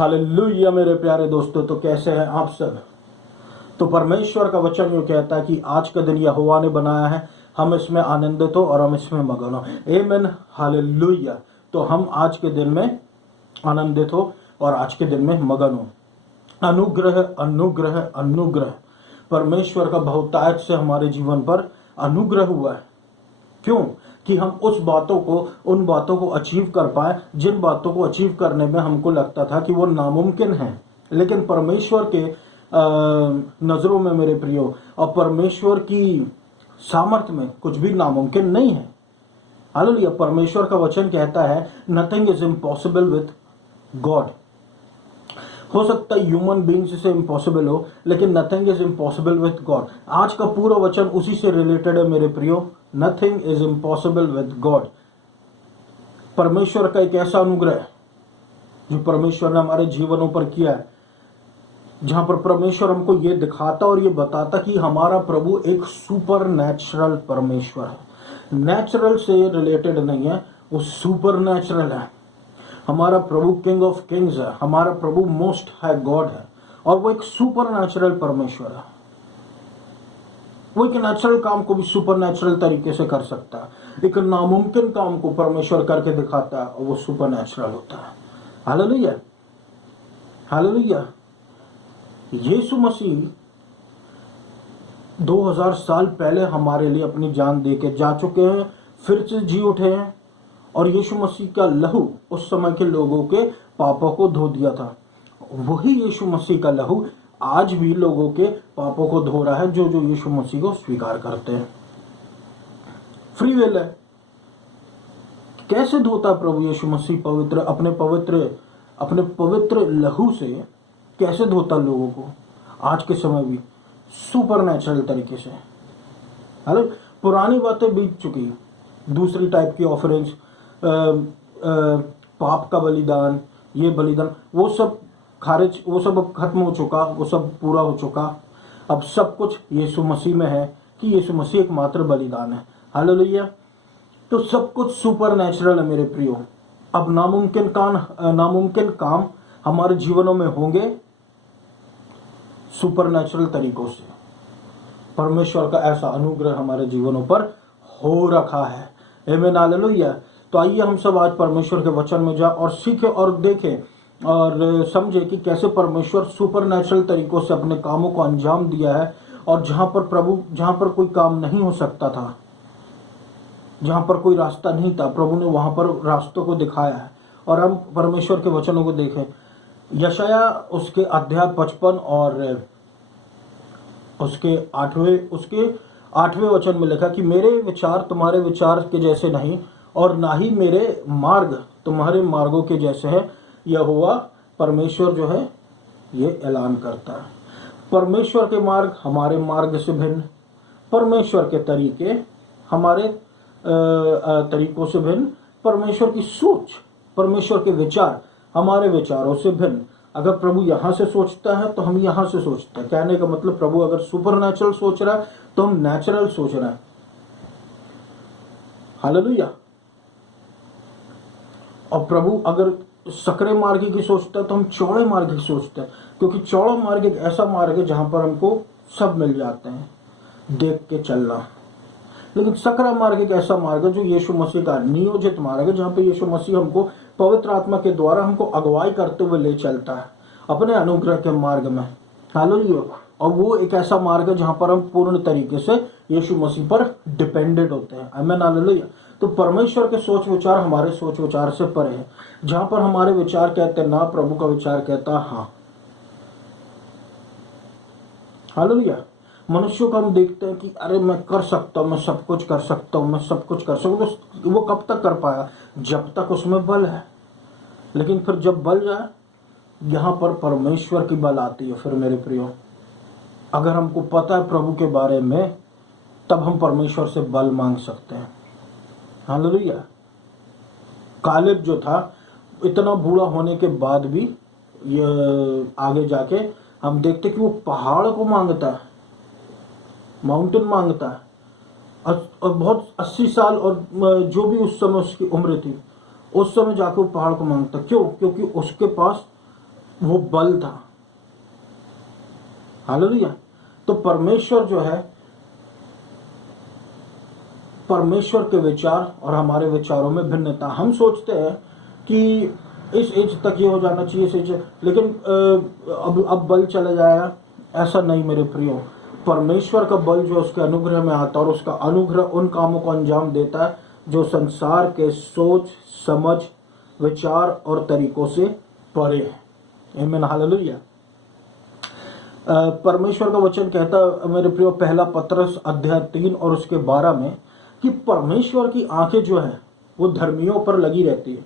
Hallelujah मेरे प्यारे दोस्तों, तो कैसे हैं आप सब। तो परमेश्वर का वचन यूँ कहता है कि आज का दिन यहोवा ने बनाया है, हम इसमें आनंदित हो और हम इसमें मगन हो। आमीन, हालेलुया। तो हम आज के दिन में आनंदित हो और आज के दिन में मगन हो। अनुग्रह अनुग्रह अनुग्रह, परमेश्वर का बहुतायत से हमारे जीवन पर अनुग्रह हुआ है। क्यों? कि हम उन बातों को अचीव कर पाए जिन बातों को अचीव करने में हमको लगता था कि वो नामुमकिन है। लेकिन परमेश्वर के नज़रों में मेरे प्रियो, और परमेश्वर की सामर्थ्य में कुछ भी नामुमकिन नहीं है। हालेलुया। परमेश्वर का वचन कहता है nothing is impossible with God. हो सकता है ह्यूमन बींग्स से इम्पॉसिबल हो, लेकिन nothing is impossible with God. आज का पूरा वचन उसी से रिलेटेड है मेरे प्रियो। Nothing is impossible with God. परमेश्वर का एक ऐसा अनुग्रह जो परमेश्वर ने हमारे जीवनों पर किया है, जहां पर परमेश्वर हमको ये दिखाता और ये बताता कि हमारा प्रभु एक सुपर नेचुरल परमेश्वर है। नेचुरल से रिलेटेड नहीं है, वो सुपर नेचुरल है। हमारा प्रभु किंग ऑफ किंग्स है, हमारा प्रभु मोस्ट हाई गॉड है, और वो एक सुपर नेचुरल परमेश्वर है। वो एक नेचुरल काम को भी सुपर नेचुरल तरीके से कर सकता है। एक नामुमकिन काम को परमेश्वर करके दिखाता है और वो सुपर नेचुरल होता है। Hallelujah, hallelujah. यीशु मसीह 2000 साल पहले हमारे लिए अपनी जान दे के जा चुके हैं, फिर से जी उठे हैं, और यीशु मसीह का लहू उस समय के लोगों के पापों को धो दिया था। वही यीशु मसीह का लहू आज भी लोगों के पापों को धो रहा है, जो यीशु मसीह को स्वीकार करते हैं। फ्री विल है। कैसे धोता प्रभु यीशु मसीह अपने पवित्र लहू से कैसे धोता लोगों को आज के समय भी सुपर नेचुरल तरीके से। अरे पुरानी बातें बीत चुकी, दूसरी टाइप की ऑफरिंग्स, पाप का बलिदान, ये बलिदान, वो सब खारिज, वो सब अब खत्म हो चुका, वो सब पूरा हो चुका। अब सब कुछ यीशु मसीह में है कि यीशु मसीह एकमात्र बलिदान है। हालेलुया। तो सब कुछ सुपर नेचुरल है मेरे प्रियो। अब नामुमकिन काम हमारे जीवनों में होंगे सुपर नेचुरल तरीकों से। परमेश्वर का ऐसा अनुग्रह हमारे जीवनों पर हो रखा है। आमीन, हालेलुया। तो आइए हम सब आज परमेश्वर के वचन में जाए और सीखें और देखें और समझे कि कैसे परमेश्वर सुपर नेचुरल तरीकों से अपने कामों को अंजाम दिया है, और जहां पर कोई काम नहीं हो सकता था, जहां पर कोई रास्ता नहीं था, प्रभु ने वहां पर रास्तों को दिखाया है। और हम परमेश्वर के वचनों को देखें। यशाया उसके अध्याय 55 और उसके 8वें वचन में लिखा कि मेरे विचार तुम्हारे विचार के जैसे नहीं, और ना ही मेरे मार्ग तुम्हारे मार्गों के जैसे है। यहोवा परमेश्वर जो है ये ऐलान करता है। परमेश्वर के मार्ग हमारे मार्ग से भिन्न, परमेश्वर के तरीके हमारे तरीकों से भिन्न, परमेश्वर की सोच, परमेश्वर के विचार हमारे विचारों से भिन्न। अगर प्रभु यहाँ से सोचता है तो हम यहाँ से सोचते हैं। कहने का मतलब प्रभु अगर सुपर नेचुरल सोच रहा है तो हम नेचुरल सोच रहे हैं। हालेलुया। और प्रभु अगर सकरे मार्ग की सोचता है तो हम चौड़े मार्ग की सोचते हैं, क्योंकि चौड़ा मार्ग एक ऐसा मार्ग है जहां पर हमको सब मिल जाते हैं, देख के चलना। लेकिन सकरा मार्ग एक ऐसा मार्ग है जो यीशु मसीह का नियोजित मार्ग है, जहाँ पे यीशु मसीह हमको पवित्र आत्मा के द्वारा हमको अगुवाई करते हुए ले चलता है अपने अनुग्रह के मार्ग में। हालेलुया। और वो एक ऐसा मार्ग है जहाँ पर हम पूर्ण तरीके से यीशु मसीह पर डिपेंडेंट होते हैं। आमीन, हालेलुया। तो परमेश्वर के सोच विचार हमारे सोच विचार से परे है। जहाँ पर हमारे विचार कहते हैं ना, प्रभु का विचार कहता है हाँ। हालेलुया। मनुष्यों को हम देखते हैं कि अरे मैं कर सकता हूँ, मैं सब कुछ कर सकता हूँ, मैं सब कुछ कर सकता हूँ। वो कब तक कर पाया? जब तक उसमें बल है। लेकिन फिर जब बल जाए, यहाँ पर परमेश्वर की बल आती है। फिर मेरे प्रियो, अगर हमको पता है प्रभु के बारे में, तब हम परमेश्वर से बल मांग सकते हैं। हालेलुया। कालेब जो था, इतना बूढ़ा होने के बाद भी ये आगे जाके हम देखते कि वो पहाड़ को मांगता है, माउंटेन मांगता है। और बहुत 80 साल और जो भी उस समय उसकी उम्र थी, उस समय जाकर वो पहाड़ को मांगता। क्यों? क्योंकि उसके पास वो बल था। हालेलुया। तो परमेश्वर जो है, परमेश्वर के विचार और हमारे विचारों में भिन्नता। हम सोचते हैं कि इस एज तक ये हो जाना चाहिए, इस एज, लेकिन अब बल चला जाएगा, ऐसा नहीं मेरे प्रियो। परमेश्वर का बल जो उसके अनुग्रह में आता है, और उसका अनुग्रह उन कामों को अंजाम देता है जो संसार के सोच, समझ, विचार और तरीकों से परे है। आमीन, हालेलुया। परमेश्वर का वचन कहता मेरे प्रियो, पहला पतरस अध्याय 3 और उसके 12 में, कि परमेश्वर की आंखें जो है वो धर्मियों पर लगी रहती है,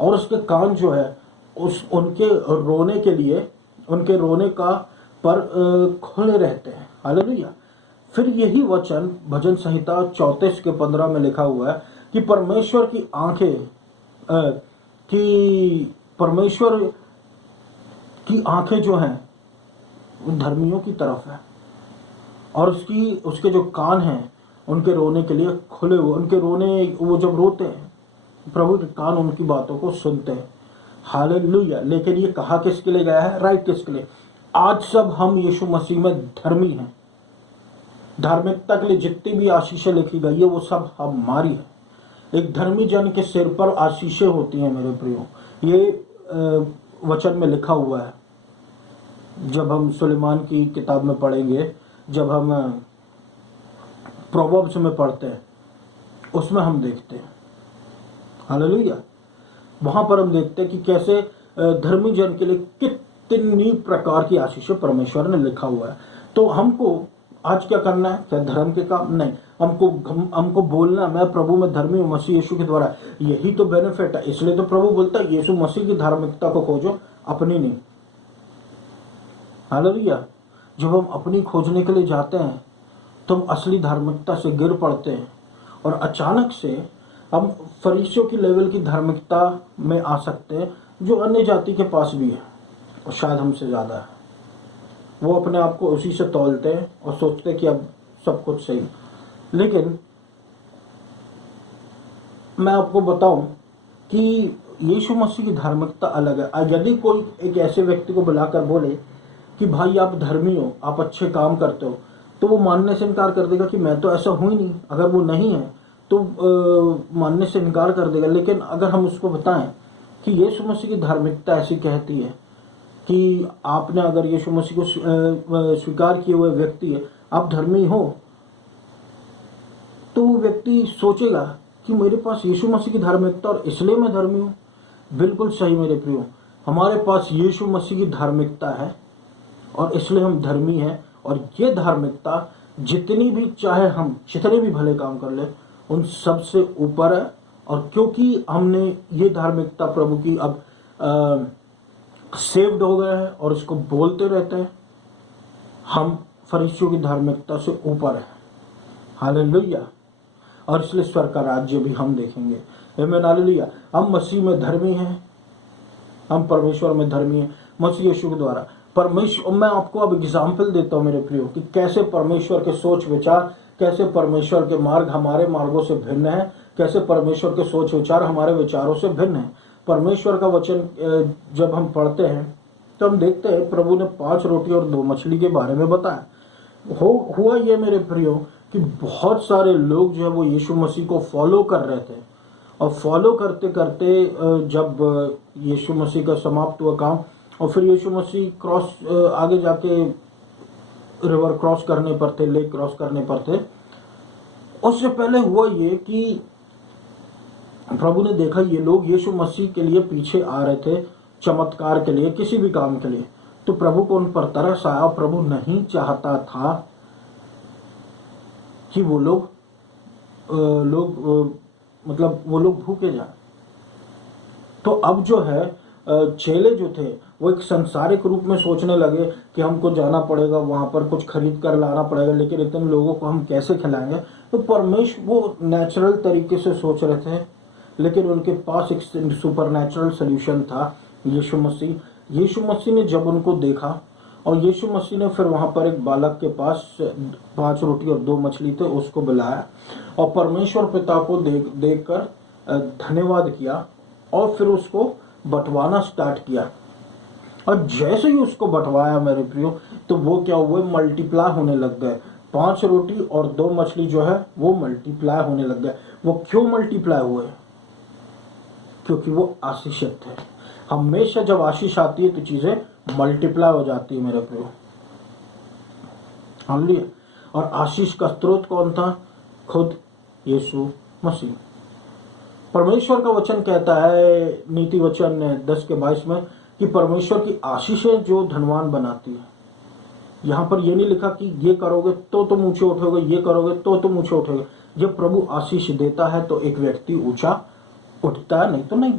और उसके कान जो है उस उनके रोने के लिए, उनके रोने का पर खुले रहते हैं। हालेलुया। फिर यही वचन भजन संहिता 34 के 15 में लिखा हुआ है कि परमेश्वर की आंखें कि परमेश्वर की आंखें जो हैं वो धर्मियों की तरफ है, और उसके जो कान हैं उनके रोने के लिए खुले हुए। उनके रोने, वो जब रोते हैं प्रभु के कान उनकी बातों को सुनते हैं। हालेलुया। लेकिन ये कहा किसके लिए गया है? राइट, किसके लिए? आज सब हम यीशु मसीह में धर्मी हैं। धार्मिकता के लिए जितनी भी आशीषें लिखी गई है वो सब हमारी है। एक धर्मी जन के सिर पर आशीषें होती हैं मेरे प्रियो। ये वचन में लिखा हुआ है। जब हम सुलेमान की किताब में पढ़ेंगे, जब हम प्रोवर्ब्स में पढ़ते हैं, उसमें हम देखते हैं, हालेलुया, वहां पर हम देखते हैं कि कैसे धर्मी जन के लिए कितनी प्रकार की आशीषें परमेश्वर ने लिखा हुआ है। तो हमको आज क्या करना है? क्या धर्म के काम? नहीं, हमको बोलना मैं प्रभु में धर्मी हूं मसीह यीशु के द्वारा। यही तो बेनिफिट है। इसलिए तो प्रभु बोलता है यीशु मसीह की धार्मिकता को खोजो, अपनी नहीं। हालेलुया। जब हम अपनी खोजने के लिए जाते हैं तो हम असली धार्मिकता से गिर पड़ते हैं, और अचानक से हम फरीसियों की लेवल की धार्मिकता में आ सकते हैं, जो अन्य जाति के पास भी है और शायद हमसे ज़्यादा है। वो अपने आप को उसी से तौलते हैं और सोचते हैं कि अब सब कुछ सही। लेकिन मैं आपको बताऊं कि यीशु मसीह की धार्मिकता अलग है। यदि कोई एक ऐसे व्यक्ति को बुलाकर बोले कि भाई आप धर्मी हो, आप अच्छे काम करते हो, तो वो मानने से इनकार कर देगा कि मैं तो ऐसा हूँ ही नहीं। अगर वो नहीं है तो मानने से इनकार कर देगा। लेकिन अगर हम उसको बताएं कि यीशु मसीह की धार्मिकता ऐसी कहती है कि आपने अगर यीशु मसीह को स्वीकार किए हुए व्यक्ति है, आप धर्मी हो, तो वो व्यक्ति सोचेगा कि मेरे पास यीशु मसीह की धार्मिकता और इसलिए मैं धर्मी हूँ। बिल्कुल सही मेरे प्रियो, हमारे पास यीशु मसीह की धार्मिकता है और इसलिए हम धर्मी हैं। और ये धार्मिकता जितनी भी, चाहे हम जितने भी भले काम कर ले, उन सब से ऊपर है। और क्योंकि हमने ये धार्मिकता प्रभु की अब सेव्ड हो गए हैं और इसको बोलते रहते हैं, हम फरीसियों की धार्मिकता से ऊपर है। हालेलुया। और इसलिए स्वर्ग का राज्य भी हम देखेंगे। आमीन, हालेलुया। हम मसीह में धर्मी हैं, हम परमेश्वर में धर्मी हैं मसीह यीशु के द्वारा। परमेश्वर, मैं आपको अब एग्जाम्पल देता हूँ मेरे प्रियो कि कैसे परमेश्वर के सोच विचार, कैसे परमेश्वर के मार्ग हमारे मार्गों से भिन्न है, कैसे परमेश्वर के सोच विचार हमारे विचारों से भिन्न है। परमेश्वर का वचन जब हम पढ़ते हैं तो हम देखते हैं प्रभु ने 5 रोटी और 2 मछली के बारे में बताया। हुआ ये मेरे प्रियो कि बहुत सारे लोग जो है वो यीशु मसीह को फॉलो कर रहे थे, और फॉलो करते करते जब यीशु मसीह का समाप्त हुआ काम, और फिर यीशु मसीह क्रॉस आगे जाके रिवर क्रॉस करने पर थे, लेक क्रॉस करने पर थे, उससे पहले हुआ ये कि प्रभु ने देखा ये लोग यीशु मसीह के लिए पीछे आ रहे थे, चमत्कार के लिए, किसी भी काम के लिए। तो प्रभु को उन पर तरस आया। प्रभु नहीं चाहता था कि वो लोग मतलब वो लोग भूखे जाए। तो अब जो है चेले जो थे वो एक संसारिक रूप में सोचने लगे कि हमको जाना पड़ेगा, वहाँ पर कुछ खरीद कर लाना पड़ेगा, लेकिन इतने लोगों को हम कैसे खिलाएंगे। तो परमेश्वर वो नेचुरल तरीके से सोच रहे थे, लेकिन उनके पास एक सुपर नेचुरल सोल्यूशन था, यीशु मसीह। यीशु मसीह ने जब उनको देखा, और यीशु मसीह ने फिर वहाँ पर एक बालक के पास 5 रोटी और 2 मछली थे, उसको बुलाया और परमेश्वर पिता को देख कर धन्यवाद किया, और फिर उसको बंटवाना स्टार्ट किया। और जैसे ही उसको बंटवाया मेरे प्रियो, तो वो क्या हुए, मल्टीप्लाई होने लग गए। 5 रोटी और 2 मछली जो है वो मल्टीप्लाई होने लग गए। वो क्यों मल्टीप्लाई हुए? क्योंकि वो आशीषित थे। हमेशा जब आशीष आती है तो चीजें मल्टीप्लाई हो जाती है मेरे प्रियो। हालेलुया। और आशीष का स्रोत कौन था? खुद यीशु मसीह। परमेश्वर का वचन कहता है नीति वचन 10:22 में कि परमेश्वर की आशीषें जो धनवान बनाती है। यहाँ पर ये नहीं लिखा कि ये करोगे तो तुम ऊंचे उठोगे, ये करोगे तो तुम ऊंचे उठोगे। जब प्रभु आशीष देता है तो एक व्यक्ति ऊंचा उठता है, नहीं तो नहीं।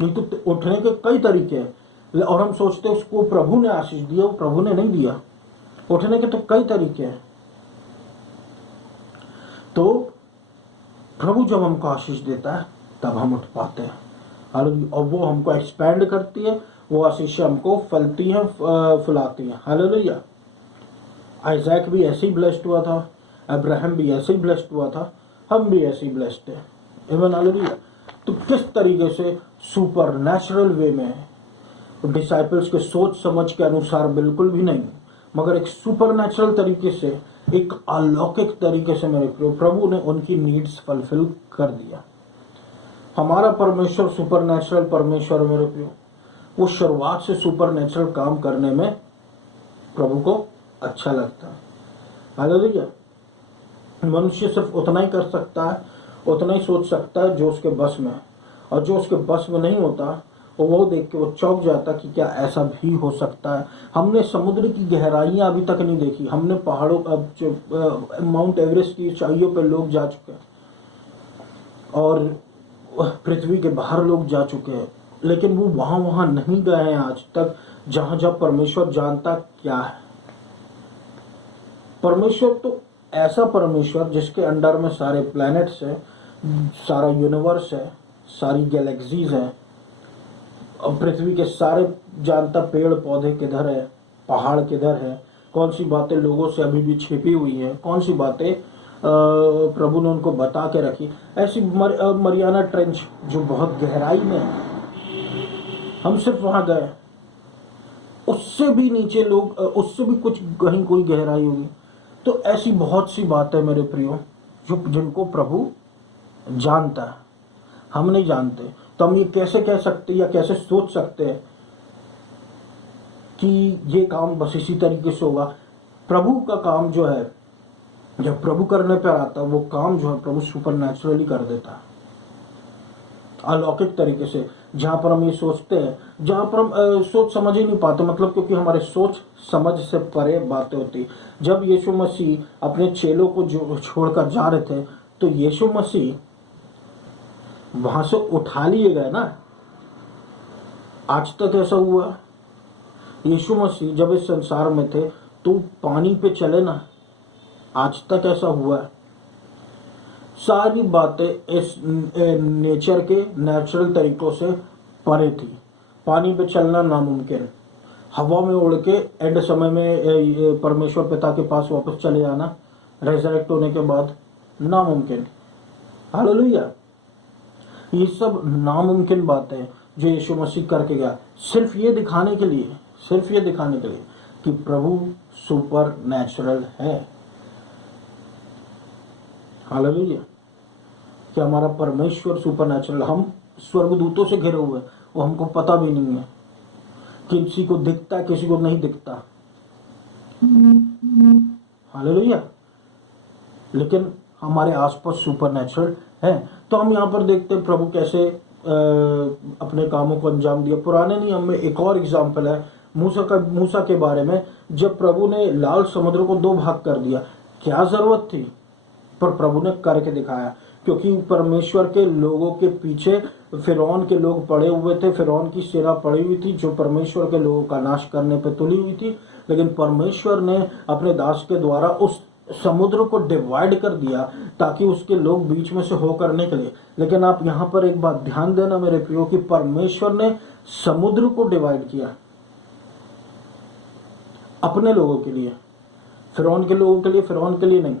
नहीं तो उठने के कई तरीके हैं और हम सोचते हैं उसको प्रभु ने आशीष दिया, वो प्रभु ने नहीं दिया। उठने के तो कई तरीके हैं। तो प्रभु जब हमको आशीष देता है तब हम उठ पाते हैं। और वो हमको एक्सपैंड करती है, वो आशीष हमको फलती हैं, फुलाती हैं। हालेलुया। आइजैक भी ऐसे ही ब्लेस्ड हुआ था, अब्राहम भी ऐसे ही ब्लेस्ड हुआ था, हम भी ऐसे ही ब्लेस्ड हैं। आमीन, हालेलुया। तो किस तरीके से सुपर नेचुरल वे में, डिसाइपल्स के सोच समझ के अनुसार बिल्कुल भी नहीं, मगर एक सुपर नेचुरल तरीके से, एक अलौकिक तरीके से मेरे प्रभु ने उनकी नीड्स फुलफिल कर दिया। हमारा परमेश्वर सुपर नेचुरल परमेश्वर मेरे प्रियो, वो शुरुआत से सुपर नेचुरल काम करने में प्रभु को अच्छा लगता है। हालेलुया। मनुष्य सिर्फ उतना ही कर सकता है, उतना ही सोच सकता है जो उसके बस में है, और जो उसके बस में नहीं होता वो देख के वो चौंक जाता कि क्या ऐसा भी हो सकता है। हमने समुद्र की गहराइयां अभी तक नहीं देखी, हमने पहाड़ों अब माउंट एवरेस्ट की ऊंचाइयों पर लोग जा चुके हैं और पृथ्वी के बाहर लोग जा चुके हैं, लेकिन वो वहां नहीं गए हैं आज तक जहां जहां परमेश्वर जानता क्या है। परमेश्वर तो ऐसा परमेश्वर जिसके अंडर में सारे प्लैनेट्स हैं, सारा यूनिवर्स है, सारी गैलेक्सीज हैं, और पृथ्वी के सारे जानता, पेड़ पौधे किधर है, पहाड़ किधर है, कौन सी बातें लोगों से अभी भी छिपी हुई हैं, कौन सी बातें प्रभु ने उनको बता के रखी। ऐसी मरियाना ट्रेंच जो बहुत गहराई में है, हम सिर्फ वहां गए, उससे भी नीचे लोग, उससे भी कुछ कहीं कोई गहराई होगी। तो ऐसी बहुत सी बातें मेरे प्रियो जो जिनको प्रभु जानता है, हम नहीं जानते। तो हम ये कैसे कह सकते या कैसे सोच सकते हैं कि ये काम बस इसी तरीके से होगा? प्रभु का काम जो है, जब प्रभु करने पर आता है, वो काम जो है प्रभु सुपर नेचुरली कर देता है, अलौकिक तरीके से। जहाँ पर हम ये सोचते हैं, जहाँ पर हम सोच समझ ही नहीं पाते, मतलब क्योंकि हमारे सोच समझ से परे बातें होती। जब यीशु मसीह अपने चेलों को जो छोड़कर जा रहे थे, तो यीशु मसीह वहां से उठा लिए गए ना। आज तक ऐसा हुआ, यीशु मसीह जब इस संसार में थे तो पानी पे चले ना, आज तक ऐसा हुआ है। सारी बातें इस नेचर के नेचुरल तरीकों से परे थी। पानी पे चलना नामुमकिन, हवा में उड़ के एंड समय में परमेश्वर पिता के पास वापस चले जाना रेजरेक्ट होने के बाद, नामुमकिन। हालेलुया। ये सब नामुमकिन बातें जो यीशु मसीह करके गया, सिर्फ ये दिखाने के लिए, सिर्फ ये दिखाने के लिए कि प्रभु सुपर नेचुरल है। हालेलुया। कि हमारा परमेश्वर सुपर नेचुरल, हम स्वर्गदूतों से घिरे हुए, वो हमको पता भी नहीं है, किसी को दिखता है किसी को नहीं दिखता। हालेलुया। लेकिन हमारे आसपास सुपर नेचुरल है। तो हम यहाँ पर देखते हैं प्रभु कैसे अपने कामों को अंजाम दिया। पुराने नियम में एक और एग्जाम्पल है मूसा के बारे में, जब प्रभु ने लाल समुद्र को 2 भाग कर दिया। क्या जरूरत थी, पर प्रभु ने करके दिखाया, क्योंकि परमेश्वर के लोगों के पीछे फिरौन के लोग पड़े हुए थे, फिरौन की सेना पड़ी हुई थी जो परमेश्वर के लोगों का नाश करने पर तुली हुई थी। लेकिन परमेश्वर ने अपने दास के द्वारा उस समुद्र को डिवाइड कर दिया ताकि उसके लोग बीच में से होकर निकले। लेकिन आप यहाँ पर एक बात ध्यान देना मेरे प्रियो, कि परमेश्वर ने समुद्र को डिवाइड किया अपने लोगों के लिए, फिरौन के लोगों के लिए, फिरौन के लिए नहीं,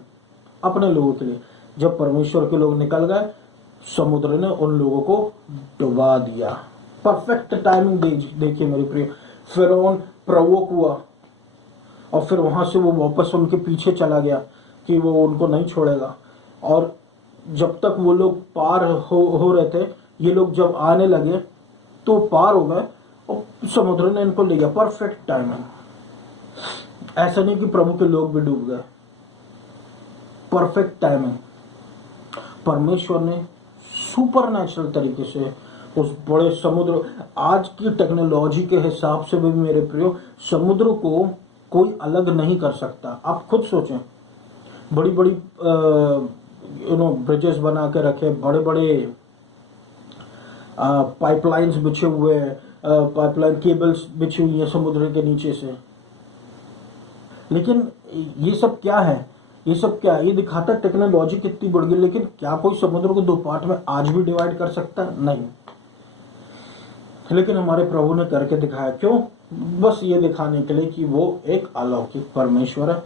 अपने लोगों के लिए। जब परमेश्वर के लोग निकल गए, समुद्र ने उन लोगों को डुबा दिया। परफेक्ट टाइमिंग देखिए मेरे प्रिय, फिरौन प्रोवोक हुआ और फिर वहां से वो वापस उनके पीछे चला गया कि वो उनको नहीं छोड़ेगा। और जब तक वो लोग पार हो रहे थे, ये लोग जब आने लगे तो पार हो गए और समुद्र ने इनको ले गया। Perfect timing. ऐसा नहीं कि प्रभु के लोग भी डूब गए, परफेक्ट टाइमिंग। परमेश्वर ने सुपरनैचुरल तरीके से उस बड़े समुद्र, आज की टेक्नोलॉजी के हिसाब से भी मेरे प्रियो, समुद्र को कोई अलग नहीं कर सकता। आप खुद सोचें, बड़ी बड़ी ब्रिजेस बना के रखे, बड़े बड़े पाइपलाइंस बिछे हुए हैं, पाइपलाइन केबल्स बिछी हुई है समुद्र के नीचे से। लेकिन ये सब क्या है, ये सब क्या है? ये दिखाता है टेक्नोलॉजी कितनी बढ़ गई। लेकिन क्या कोई समुद्र को दो पार्ट में आज भी डिवाइड कर सकता है? नहीं। लेकिन हमारे प्रभु ने करके दिखाया। क्यों? बस ये दिखाने के लिए कि वो एक अलौकिक परमेश्वर है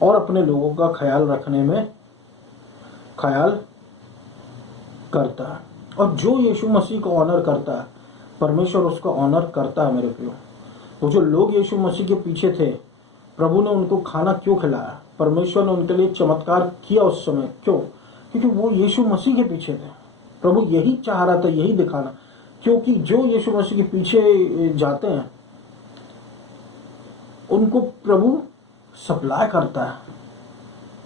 और अपने लोगों का ख्याल रखने में ख्याल करता है। और जो यीशु मसीह को ऑनर करता है, परमेश्वर उसका ऑनर करता है मेरे प्रियो। वो जो लोग यीशु मसीह के पीछे थे, प्रभु ने उनको खाना क्यों खिलाया? परमेश्वर ने उनके लिए चमत्कार किया उस समय। क्यों? क्योंकि वो यीशु मसीह के पीछे थे। प्रभु यही चाह रहा था, यही दिखाना। क्योंकि जो यीशु मसीह के पीछे जाते हैं उनको प्रभु सप्लाई करता है।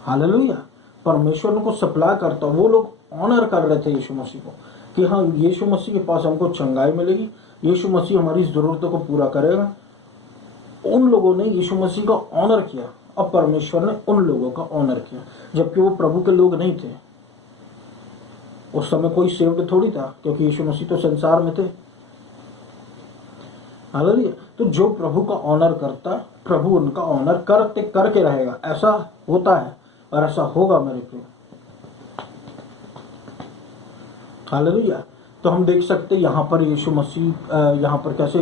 हालेलुया। परमेश्वर उनको सप्लाई करता। वो लोग ऑनर कर रहे थे यीशु मसीह को कि हाँ, यीशु मसीह के पास हमको चंगाई मिलेगी, यीशु मसीह हमारी ज़रूरतों को पूरा करेगा। उन लोगों ने यीशु मसीह का ऑनर किया और परमेश्वर ने उन लोगों का ऑनर किया, जबकि वो प्रभु के लोग नहीं थे। उस समय कोई सेव्ड थोड़ी था, क्योंकि यीशु मसीह तो संसार में थे। हालेलुया। तो जो प्रभु का ऑनर करता, प्रभु उनका ऑनर करके रहेगा। ऐसा होता है और ऐसा होगा मेरे प्रिय। हालेलुया। तो हम देख सकते हैं यहाँ पर यीशु मसीह यहाँ पर कैसे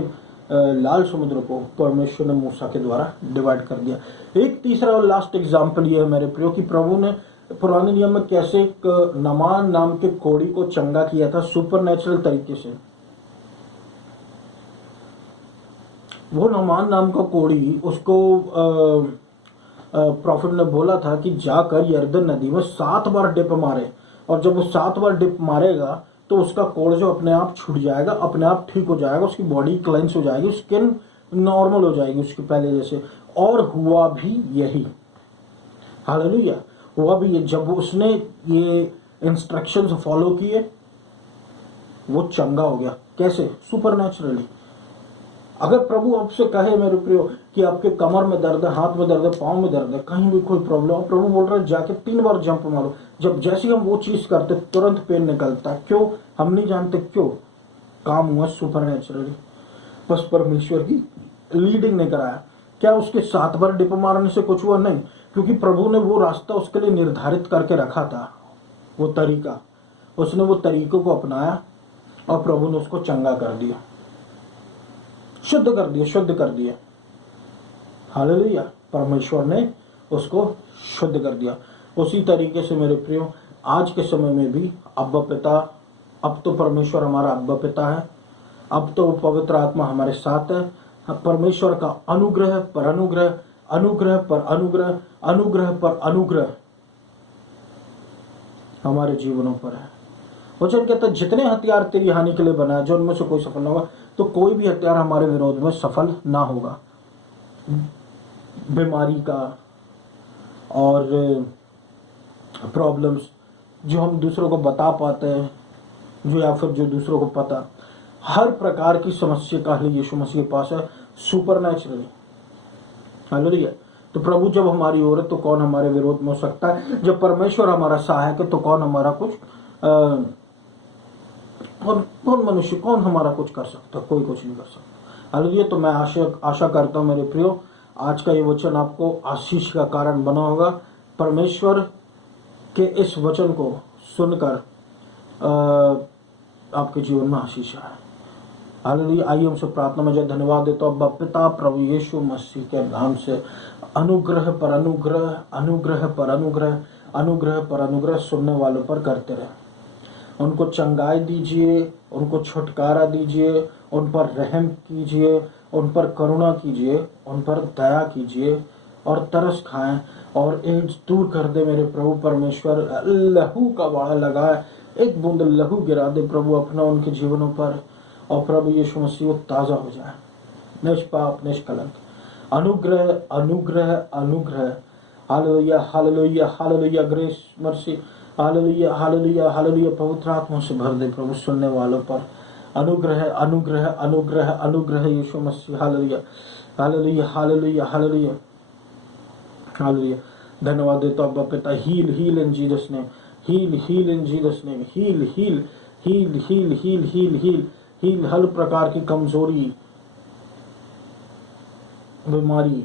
लाल समुद्र को परमेश्वर ने मूसा के द्वारा डिवाइड कर दिया। एक तीसरा और लास्ट एग्जाम्पल ये है मेरे प्रियो कि प्रभु ने पुराने नियम में कैसे एक नमान नाम के कोढ़ी को चंगा किया था सुपरनेचुरल तरीके से। वो नमान नाम का कोढ़ी, उसको प्रॉफिट ने बोला था कि जाकर यर्दन नदी में 7 बार डिप मारे, और जब वो 7 बार डिप मारेगा तो उसका कोढ़ जो अपने आप छूट जाएगा, अपने आप ठीक हो जाएगा, उसकी बॉडी क्लेंस हो जाएगी, स्किन नॉर्मल हो जाएगी उसके पहले जैसे। और हुआ भी यही। हालेलुया। हुआ भी ये, जब उसने ये इंस्ट्रक्शंस फॉलो किए वो चंगा हो गया। कैसे? सुपरनेचुरली। अगर प्रभु आपसे कहे मेरे प्रियो कि आपके कमर में दर्द है, हाथ में दर्द है, पाँव में दर्द है, कहीं भी कोई प्रॉब्लम है, प्रभु बोल रहे जाके 3 बार जंप मारो। जब जैसे ही हम वो चीज़ करते तुरंत पेन निकलता है। क्यों? हम नहीं जानते क्यों। काम हुआ सुपरनेचुरली, बस परमेश्वर की लीडिंग ने कराया। क्या उसके 7 बार डिप मारने से कुछ हुआ? नहीं, क्योंकि प्रभु ने वो रास्ता उसके लिए निर्धारित करके रखा था, वो तरीका। उसने वो तरीकों को अपनाया और प्रभु ने उसको चंगा कर दिया, शुद्ध कर दिया, शुद्ध कर दिया। हालेलुया। परमेश्वर ने उसको शुद्ध कर दिया। उसी तरीके से मेरे प्रियो, आज के समय में भी अब्बा पिता, अब तो परमेश्वर हमारा अब्बा पिता है, अब तो पवित्र आत्मा हमारे साथ है। परमेश्वर का अनुग्रह पर अनुग्रह, अनुग्रह पर अनुग्रह, अनुग्रह पर अनुग्रह हमारे जीवनों पर है। वचन कहता है जितने हथियार तेरी हानि के लिए बनाए, जो उनमें से कोई सफल ना होगा, तो कोई भी हथियार हमारे विरोध में सफल ना होगा। बीमारी का और प्रॉब्लम्स जो हम दूसरों को बता पाते हैं, जो या फिर जो दूसरों को पता, हर प्रकार की समस्या का हल यीशु मसीह के पास है, सुपरनेचुरली। हालेलुया। तो प्रभु जब हमारी ओर है तो कौन हमारे विरोध में हो सकता है? जब परमेश्वर हमारा सहायक है तो कौन हमारा कुछ कौन मनुष्य, कौन हमारा कुछ कर सकता? कोई कुछ नहीं कर सकता। हालेलुया। तो मैं आशा करता हूँ मेरे प्रियो, आज का ये वचन आपको आशीष का कारण बना होगा। परमेश्वर के इस वचन को सुनकर आपके जीवन में आशीष आए। हालेलुया। आइए हमसे प्रार्थना में, जय धन्यवाद देता हूँ अब्बा पिता प्रभु यीशु मसीह के नाम से। अनुग्रह पर अनुग्रह, अनुग्रह पर अनुग्रह, अनुग्रह पर अनुग्रह सुनने वालों पर करते रहे। उनको चंगाई दीजिए, उनको छुटकारा दीजिए, उन पर रहम कीजिए, उन पर करुणा कीजिए, उन पर दया कीजिए और तरस खाएं और एड्स दूर कर दे मेरे प्रभु परमेश्वर। लहू का वाड़ा लगाए, एक बूंद लहू गिरा दे प्रभु अपना उनके जीवनों पर, और प्रभु यीशु मसीह वो ताज़ा हो जाए, निष्पाप निष्कलंक। अनुग्रह अनुग्रह अनुग्रह, हालेलुया हालेलुया हालेलुया, ग्रेस मर्सी, हालेलुया हालेलुया हालेलुया, पवित्र आत्मा से भर दे प्रभु सुनने वालों पर। अनुग्रह अनुग्रह अनुग्रह अनुग्रह यीशु मसीह, हालेलुया हालेलुया हालेलुया हालेलुया हालेलुया। धन्यवाद देता हूं पिता, heal heal in Jesus name, heal in Jesus name, heal heal heal heal heal heal heal heal, हर प्रकार की कमजोरी बीमारी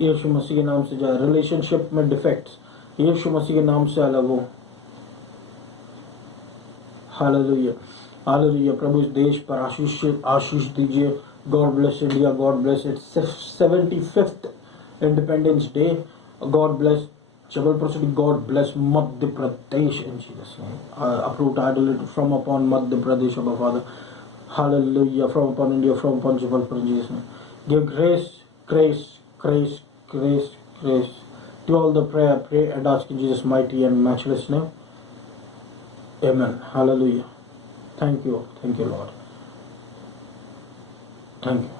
यीशु मसीह के नाम से जाए। रिलेशनशिप में डिफेक्ट्स यीशु मसीह के नाम से अलग हो। Hallelujah hallelujah. प्रभु इस देश पर आशीष दीजिए। God bless India, God bless it's 75th independence day, God bless Jabalpur city, God bless Madhya Pradesh in Jesus name. uproot idolatry from upon Madhya Pradesh, our Father. Hallelujah. From upon India, from upon Jabalpur in Jesus name. Give grace, grace, grace, grace, grace to all the prayer. I pray and ask in Jesus' mighty and matchless name. Amen. Hallelujah. Thank you, Lord. Thank you.